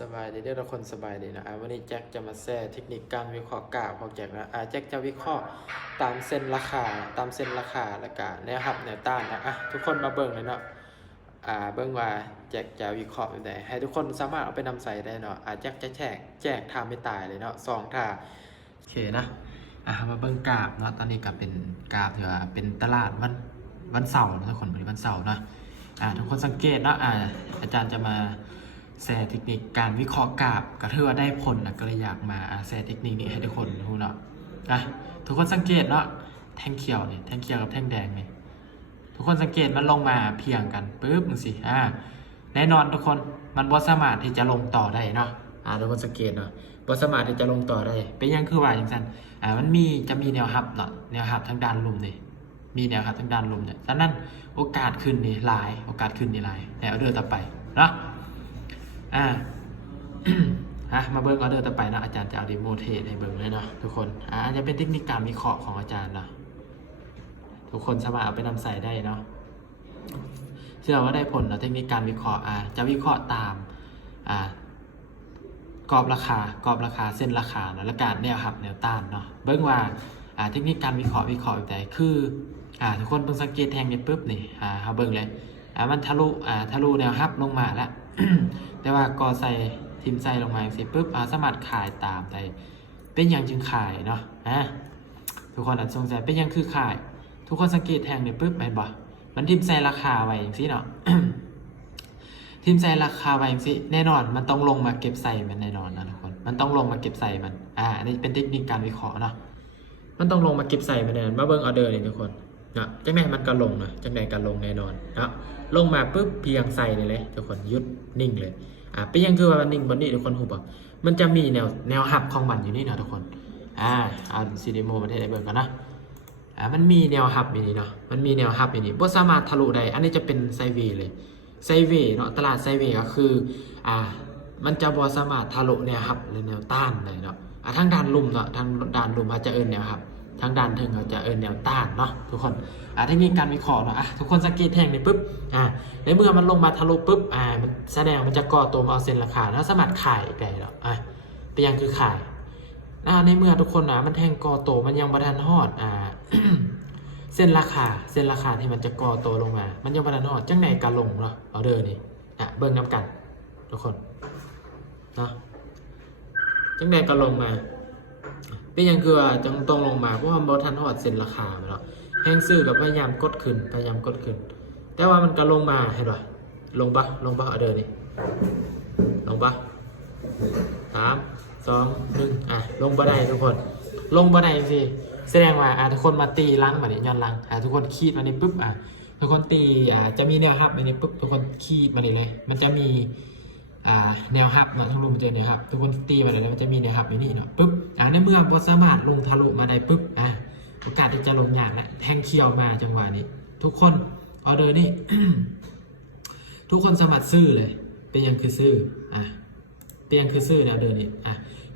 สบายดีเด้อทุกคนสบายดีนะวันนี้แจ็คจะมาแชร์เทคนิคการวิเคราะห์กราฟของแจ็คนะแจ็คจะวิเคราะห์ตามเส้นราคาแล้วก็แนวรับแนวต้านนะทุกคนมาเบิ่งเลยเนาะเบิ่งว่าแจ็คจะวิเคราะห์แบบไหนให้ทุกคนสามารถเอาไปนำใส่ได้เนาะแจ็คจะแจกท่าไม่ตายเลยเนาะ2ท่าโอเคนะมาเบิ่งกราฟเนาะตอนนี้ก็เป็นกราฟที่ว่าเป็นตลาดวันเสาร์นะทุกคนวันเสาร์นะทุกคนสังเกตเนาะอาจารย์จะมาแชร์เทคนิคการวิเคราะห์กราฟก็ถือว่าได้ผลนะก็เลยอยากมาแชร์เทคนิคนี้ให้ทุกคนรู้เนาะทุกคนสังเกตเนาะแท่งเขียวเนี่ยแท่งเขียวกับแท่งแดงเนี่ยทุกคนสังเกตมันลงมาเพียงกันปุ๊บมึงสิแน่นอนทุกคนมันบ่สามารถที่จะลงต่อได้เนาะทุกคนสังเกตเนาะบ่สามารถที่จะลงต่อได้เป็นยังคือว่าอย่างนั้นมันจะมีแนวรับเนาะแนวรับทางด้านลุ่มนี่มีแนวรับทางด้านลุ่มเนี่ยฉะนั้นโอกาสขึ้นนี่หลายโอกาสขึ้นนี่หลายแต่เอาเดือต่อไปเนาะมาเบิ้งออเดอร์ต่อไปนะอาจารย์จะเอาดีโมเทสให้เบิ้งเลยเนาะทุกคนอาจจะเป็นเทคนิคการวิเคราะห์ของอาจารย์เนาะทุกคนสามารถเอาไปนำใส่ได้เนาะเชื่อว่าได้ผลนะเทคนิคการวิเคราะห์จะวิเคราะห์ตามกรอบราคาเส้นราคาเนาะและการแนวรับแนวต้านเนาะเบิ้งว่าเทคนิคการวิเคราะห์แบบไหนคือทุกคนเพิ่งสังเกตแทงนี้ปุ๊บนี่เบิ้งเลยมันทะลุแนวรับลงมาแล้ว แต่ว่าก็ใส่ทิมใส่ลงมาสิปุ๊บสามารถขายตามได้เป็นอย่างจึงขายเนาะทุกคนอาจสงสัยเป็นอย่างคือขายทุกคนสังเกตแทงเนี่ยปุ๊บเห็นบ่มันทิมใส่ราคาไว้อย่างสิเนาะ ทิมใส่ราคาไว้อย่างสิแน่นอนมันต้องลงมาเก็บใส่มันแน่นอนนะทุกคนมันต้องลงมาเก็บใส่มันอันนี้เป็นเทคนิคการวิเคราะห์เนาะมันต้องลงมาเก็บใส่มันแน่นอนมาเบิ่งออเดอร์เลยทุกคนนะจังไหนมันก็ลงนะจังไหนก็ลงแน่นอนนะลงมาปุ๊บเพียงใส่เลยทุกคนยุดนิ่งเลยเป็นยังคือว่ามันนิ่งบนนี้ทุกคนหูบอกมันจะมีแนวหับของมันอยู่นี่นะทุกคนเอาซีดีโมมาเทสให้เบิ่งกันนะมันมีแนวหับอยู่นี่เนาะมันมีแนวหับอยู่นี่บ่สามารถทะลุได้อันนี้จะเป็นไซเวย์เลยไซเวย์เนาะตลาดไซเวย์ก็คือมันจะบ่สามารถทะลุแนวหับหรือแนวต้านได้เนาะทางด้านลุ่มเนาะทางด้านลุ่มอาจจะเอิ้นแนวหับทางด้านถึงอาจจะเอิ้นแนวต้านเนาะทุกคนเทคนิคการวิเคราะห์เนาะทุกคนสังเกตแท่งนี่ปุ๊บในเมื่อมันลงมาทะลุปุ๊บมันแสดงมันจะก่อตัวมาเอาเส้นราคาแล้วสามารถขายได้เนาะเป็นยังคือขายในเมื่อทุกคนมันแท่งก่อตัวมันยังบ่ทันฮอดเส้นราคาที่มันจะก่อตัวลงมามันยังบ่ทันฮอดจังไหนก็ลงเนาะออเดอร์นี่เบิ่งนํกันทุกคนเนาะจังไหนก็ลงมาเป็นยังคือจังต้องลงมาเพราะว่าบ่ทันฮอดเส้นราคาเนาะแห้งซื้อกับพยายามกดขึ้นแต่ว่ามันก็ลงมาเห็นป่ะลงปะออเดอร์นี่ลงปะ3 2 1ลงบ่ได้ทุกคนลงบ่ได้สิแสดงว่าทุกคนมาตีลังแบบนี้ย้อนลังทุกคนคีดมานี่ปุ๊บทุกคนตีจะมีแนวรับมานี่ปุ๊บทุกคนคีดมานี่เลยมันจะมีแนวรับนะทั้งรูมเจอแนวรับทุกคนตีมาเลยมันจะมีแนวรับอยู่นี่เนาะปุ๊บในเมื่อบ่สามารถลงทะลุมาได้ปุ๊บโอกาสที่จะลงยากนะแทงเคียวมาจังหวะนี้ทุกคนออเดอร์นี่ ทุกคนสามารถซื้อเลยเป็นยังคือซื้อเป็นยังคือซื้อแนวเดินนี่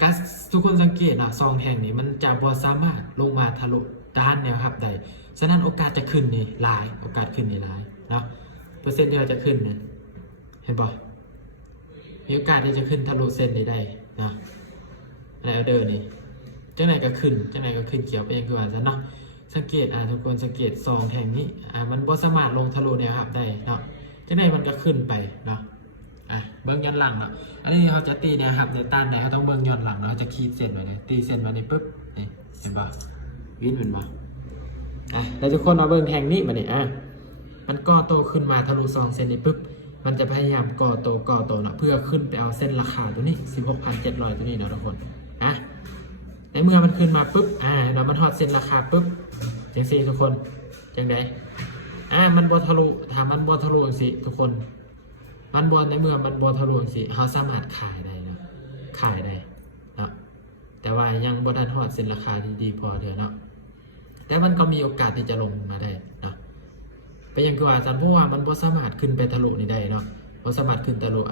การทุกคนสังเกตซองแทงนี่มันจะบ่สามารถลงมาทะลุด้านแนวรับได้ฉะนั้นโอกาสจะขึ้นนี่หลายโอกาสขึ้นนี่หลายเนาะเปอร์เซ็นต์ที่เราจะขึ้นนะเห็นบ่มีโอกาสที่จะขึ้นทะลุเส้นนี้ได้นะในออเดอร์นี่จังไหนก็ขึ้นเขียวไปยังคือว่าซะเนาะสังเกตทุกคนสังเกตซองแทงนี้มันบ่สามารถลงทะลุแนวรับได้เนาะจังไหนมันก็ขึ้นไปเนาะเบิ้งย้อนหลังเนาะอันนี้เขาจะตีแนวรับในต้านไหนเขาต้องเบิ้งย้อนหลังเนาะจะขีดเส้นไว้เนี่ยตีเส้นไว้ในปุ๊บนี่เห็นป่ะวิ่งเหมือนป่ะแล้วทุกคนเอาเบิ้งแทงนี้มาเนี่ยมันก่อโตขึ้นมาทะลุซองเส้นนี้ปุ๊บมันจะพยายามก่อโตเนาะเพื่อขึ้นไปเอาเส้นราคาตัวนี้ 16,700 ตัวนี้เนาะทุกคนในเมื่อมันขึ้นมาปุ๊บเนาะมันฮอดเส้นราคาปุ๊บจังซี่ทุกคนจังไดมันบ่ทะลุถ้ามันบ่ทะลุจังซี่ทุกคนมันบ่ในเมื่อมันบ่ทะลุจังซี่เฮาสามารถขายได้เนาะขายได้เนาะแต่ว่ายังบ่ทันฮอดเส้นราคาที่ดีพอเด้อเนาะแต่มันก็มีโอกาสที่จะลงมาได้เนาะเป็นยังคือว่าจันเพราะว่ามันบ่สามารถขึ้นไปทะลุนี่ได้เนาะบ่สามารถขึ้นทะลุ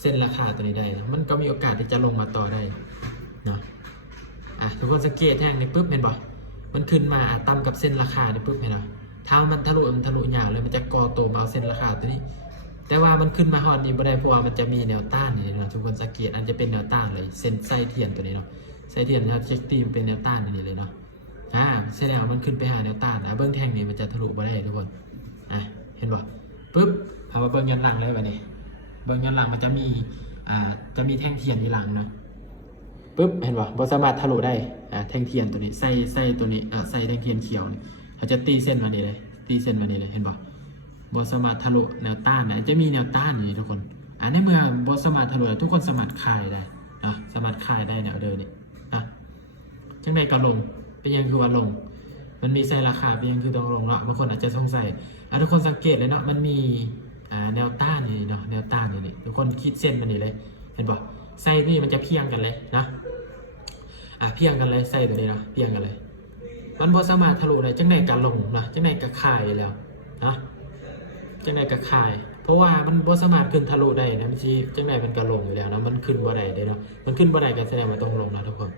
เส้นราคาตัวนี้ได้มันก็มีโอกาสที่จะลงมาต่อได้เนาะทุกคนสังเกตแท่งนี่ปุ๊บเห็นบ่มันขึ้นมาต่ำกับเส้นราคานี่ปุ๊บเห็นบ่ถ้ามันทะลุยาวเลยมันจะก่อตัวมาเส้นราคาตัวนี้ แต่ว่ามันขึ้นมาฮอดนี่บ่ได้เพราะว่ามันจะมีแนวต้านนี่เนาะทุกคนสังเกตอันจะเป็นแนวต้านเลยเส้นไส้เทียนตัวนี้เนาะไส้เทียนเราเช็คตีมเป็นแนวต้านนี่เลยเนาะแสดงว่ามันขึ้นไปหาแนวต้านเบิ้งแท่งนี่มันจะทะลุบ่ได้ทุกคนเห็นบ่ปึ๊บเอามาเบิ้งย้อนหลังเลยแบบนี้เบิ้งย้อนหลังมันจะมีแท่งเทียนอยู่หลังเนาะปึ๊บเห็นบ่บ่สามารถทะลุได้แท่งเทียนตัวนี้ไส้ตัวนี้ไส้แท่งเทียนเขียวนี่เขาจะตีเส้นมานี่เลยตีเส้นมานี่เลยเห็นบ่บอสามารถทะลุแนวต้านนะจะมีแนวต้านอยู่ทุกคนในเมื่อบอสามารถทะลุทุกคนสามารถคายได้นะสามารถคายได้แนวเดินนี่จังในก็ลงเป็นยังคือว่าลงมันมีไซราคาเป็นยังคือต้องลงเนาะบางคนอาจจะสงสัยทุกคนสังเกตเลยเนาะมันมีแนวต้านนี่เนาะแนวต้านนี่ทุกคนคิดเส้นมันนี่เลยเห็นป่ะไส้นี่มันจะเพียงกันเลยนะเพียงกันเลยไส้ตัวนี้นะเพียงกันเลยมันบอสามารถทะลุได้จังในก็ลงนะจังในก็คายแล้วนะจังไหนก็ขายเพราะว่ามันบ่สามารถขึ้นทะลุได้นะมันสิจังไหนมันก็ลงอยู่แล้วนะมันขึ้นบ่ได้เด้เนาะมันขึ้นบ่ได้ก็แสดงว่าต้องลงนะทุกคน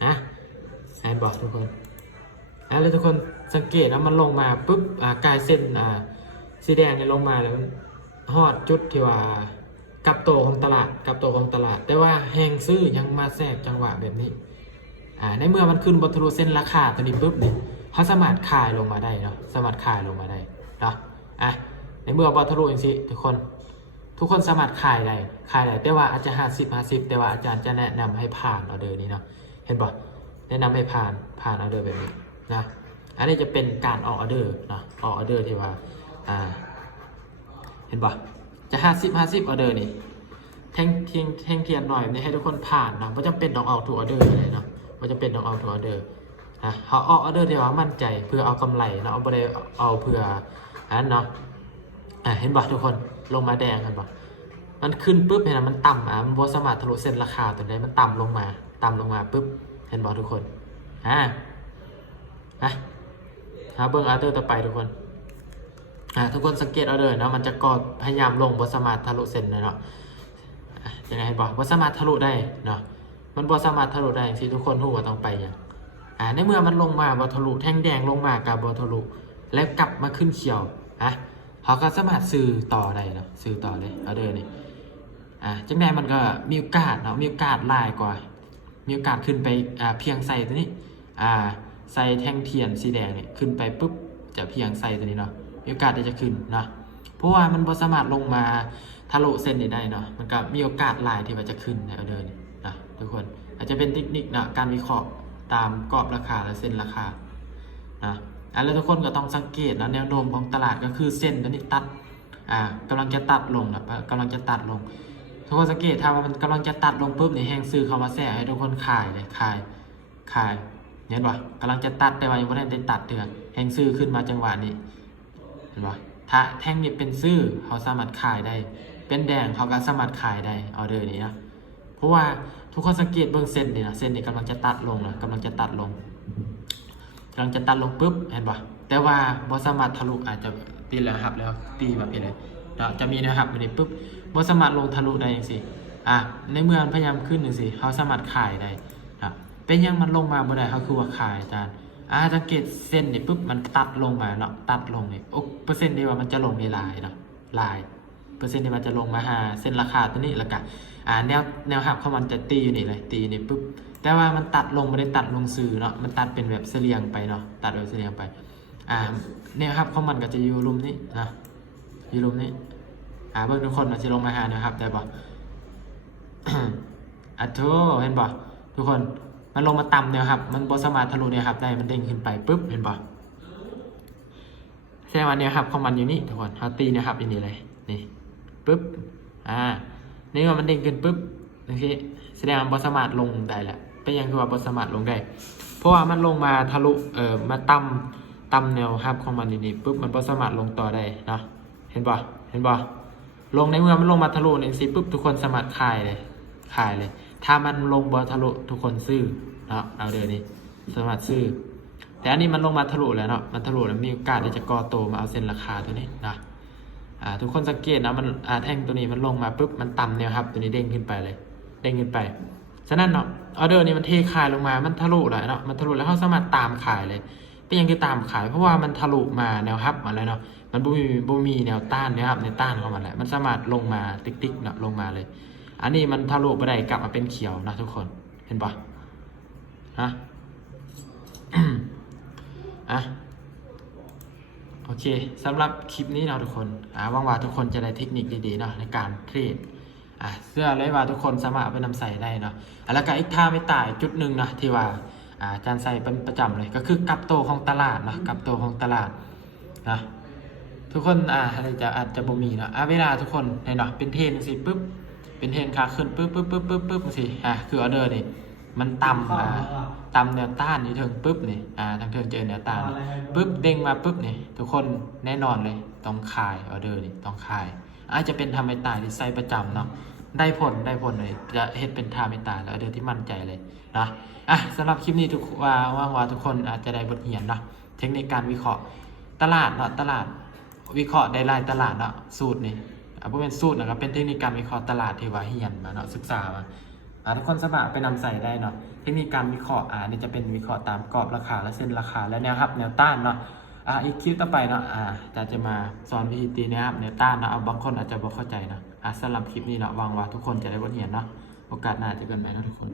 แอนบอกทุกคนแล้วทุกคนสังเกตนะมันลงมาปุ๊บกลายเส้นสีแดงเนี่ยลงมาแล้วฮอดจุดที่ว่ากับโตของตลาดแต่ว่าแหงซื้อยังมาแทรกจังหวะแบบนี้ในเมื่อมันขึ้นบนทะลุเส้นราคาตัวนี้ปุ๊บนี่เขาสามารถขายลงมาได้เนาะสามารถขายลงมาได้เนาะในเมื่อบอลทะลุอย่างสิทุกคนสามารถขายได้แต่ว่าอาจจะ50แต่ว่าอาจารย์จะแนะนำให้ผ่านออเดอร์นี้เนาะเห็นป่ะแนะนำให้ผ่านออเดอร์แบบนี้นะอันนี้จะเป็นการออกออเดอร์เนาะออกออเดอร์ที่ว่าเห็นป่ะจะ50ออเดอร์นี่แท่งเทียนหน่อยนี่ให้ทุกคนผ่านเนาะไม่จำเป็นต้องออกถูกออเดอร์เลยเนาะไม่จำเป็นต้องออกถูกออเดอร์เขาออกออเดอร์ที่ว่ามั่นใจเพื่อเอากำไรเนาะเอาไปเอาเพื่อเนาะเห็นบ่ทุกคนลงมาแดงเห็นบ่มันขึ้นปุ๊บเห็นไหมมันต่ำมันบ่สามารถทะลุเส้นราคาตัวนี้มันต่ำลงมาปุ๊บเห็นบ่ทุกคนเบิ่งออเดอร์ต่อไปทุกคนทุกคนสังเกตออเดอร์เนาะมันจะกอดพยายามลงบ่สามารถทะลุเส้นเลยเนาะยังไงเห็นบ่สามารถทะลุได้เนาะมันบ่สามารถทะลุได้สิทุกคนรู้ว่าต้องไปอย่างในเมื่อมันลงมาบ่ทะลุแท่งแดงลงมากับบ่ทะลุแล้วกลับมาขึ้นเขียวเขาก็สามารถซื้อต่อได้เนาะซื้อต่อเลยออเดอร์นี่จังใดมันก็มีโอกาสเนาะมีโอกาสหลายกว่ามีโอกาสขึ้นไปเพียงใส่ตัวนี้ใส่แท่งเทียนสีแดงนี่ขึ้นไปปุ๊บจะเพียงใส่ตัวนี้เนาะมีโอกาสที่จะขึ้นเนาะเพราะว่ามันบ่สามารถลงมาทะลุเส้นนี้ได้เนาะมันก็มีโอกาสหลายที่ว่าจะขึ้นในออเดอร์นี่นะทุกคนอาจจะเป็นเทคนิคนะการวิเคราะห์ตามกรอบราคาและเส้นราคานะแล้วทุกคนก็ต้องสังเกตนะแนวโน้มของตลาดก็คือเส้นตัวนี้ตัดกำลังจะตัดลงนะกำลังจะตัดลงทุกคนสังเกตถ้ามันกำลังจะตัดลงปุ๊บนี่แหงซื้อเข้ามาแทรกให้ทุกคนขายเลยขายเห็นป่ะกำลังจะตัดแต่ว่ายังไม่ได้ตัดเดือนแหงซื้อขึ้นมาจังหวะนี้เห็นป่ะถ้าแท่งนี้เป็นซื้อเขาสามารถขายได้เป็นแดงเขาก็สามารถขายได้ออเดอร์นี้นะเพราะว่าทุกคนสังเกตเบื้องเส้นนี่นะเส้นนี้กำลังจะตัดลงนะกำลังจะตัดลงปุ๊บเห็นป่ะแต่ว่าบอสามารถทะลุอาจจะตีแล้วครับแล้วตีมาเป็นเลยจะมีนะครับมันนี่ปุ๊บบอสามารถลงทะลุได้อย่างสิในเมื่อพยายามขึ้นอย่างสิเขาสามารถขายได้เป็นยังมันลงมาบ่ได้เขาคือว่าขายอาจารย์สังเกตเส้นนี่ปุ๊บมันตัดลงมาเนาะตัดลงนี่เปอร์เซ็นต์ที่ว่ามันจะลงในลายเนาะลายเปอร์เซ็นต์ที่มันจะลงมาหาเส้นราคาตัวนี้แล้วกันแนวหักเขามันจะตีอยู่นี่เลยตีนี่ปุ๊บแต่ว่ามันตัดลงไม่ได้ตัดลงสื่อเนาะมันตัดเป็นแบบเสียงไปเนาะตัดแบบเสียงไปแนวหักเขามันก็จะอยู่รุมนี้นะอยู่รุมนี้เบิ่งทุกคนมันจะลงมาหานะครับแต่บอก โธ่เห็นบ่ทุกคนมันลงมาต่ำเนี่ยครับมันบอสามารถทะลุเนี่ยครับได้มันเด้งขึ้นไปปุ๊บเห็นบ่แสดงว่าเนี่ยครับของมันอยู่นี่ทุกคนเขาตีเนี่ยครับอย่างนี้เลยนี่ปุ๊บนี่ว่ามันเด้งขึ้นปุ๊บโอเคแสดงว่าบอสามารถลงได้แหละเป็นยังคือว่าบอสามารถลงได้เพราะว่ามันลงมาทะลุมาต่ำแนวครับของมันนี่ปุ๊บมันบอสามารถลงต่อได้เนาะเห็นบ่ลงในเมื่อมันลงมาทะลุนี่สิปุ๊บทุกคนสามารถขายเลยถ้ามันลงบอทะลุทุกคนซื้อเนาะเอาเดี๋ยวนี้สามารถซื้อแต่อันนี้มันลงมาทะลุแล้วเนาะมันทะลุแล้วมีโอกาสที่จะก่อโตมาเอาเส้นราคาตัวนี้นะทุกคนสังเกตนะมันแท่งตัวนี้มันลงมาปุ๊บมันต่ำเนี่ยครับตัวนี้เด้งขึ้นไปเลยเด้งขึ้นไปฉะนั้นเนาะออเดอร์นี้มันเทขายลงมามันทะลุแล้วเนาะมันทะลุแล้วเขาสามารถตามขายเลยเป็นยังคือตามขายเพราะว่ามันทะลุมาแนวฮับมาแล้วเนาะ มันบ่มีแนวต้านนะครับในต้านเข้ามาแหละมันสามารถลงมาติ๊กๆเนาะลงมาเลย อันนี้มันทะลุไปได้กลับมาเป็นเขียวนะทุกคนเห็นปะฮะ อ่ะโอเคสำหรับคลิปนี้เนาะทุกคนหวังว่าทุกคนจะได้เทคนิคดีๆเนาะในการเทรดเสื้อเลยว่าทุกคนสามารถเอาไปนำใส่ได้เนาะแล้วก็อีกท่าไม่ตายจุดหนึ่งนะที่ว่าอาจารย์ใส่เป็นประจำเลยก็คือกับโตของตลาดเนาะกับโตของตลาดนะทุกคนอะไรจะอาจจะบ่มีเนาะเวลาทุกคนเนาะเป็นเทรนสิปุ๊บเป็นเทรนขาขึ้นปุ๊บสิคือออเดอร์นี่มันต่ำแนวต้านนี่ถึงปุ๊บนี่ทางเทิงเจอแนวต้านปุ๊บเด้งมาปุ๊บนี่ทุกคนแน่นอนเลยต้องขายออเดอร์นี่ต้องขายอาจจะเป็นทำไม่ตายที่ใส่ประจำเนาะได้ผลเลยจะเฮ็ดเป็นทาไม่ตายแล้วออเดอร์ที่มั่นใจเลยนะสำหรับคลิปนี้ว่าทุกคนอาจจะได้บทเรียนเนาะเทคนิคการวิเคราะห์ตลาดเนาะตลาดวิเคราะห์ได้รายตลาดเนาะสูตรนี่บ่เป็นสูตรนะครับเป็นเทคนิคการวิเคราะห์ตลาดที่ว่าเรียนมาเนาะศึกษามาทุกคนสามารถไปนำใส่ได้เนาะเทคนิคการวิเคราะห์นี่จะเป็นวิเคราะห์ตามกรอบราคาและเส้นราคาและแนวรับแนวต้านเนาะอีกคลิปต่อไปเนาะจะมาสอนวิธีตีแนวรับแนวต้านเนาะบางคนอาจจะบ่เข้าใจนะสำหรับคลิปนี้เนาะหวังว่าทุกคนจะได้บทเรียนเนาะโอกาสหน้าเจอกันใหม่นะทุกคน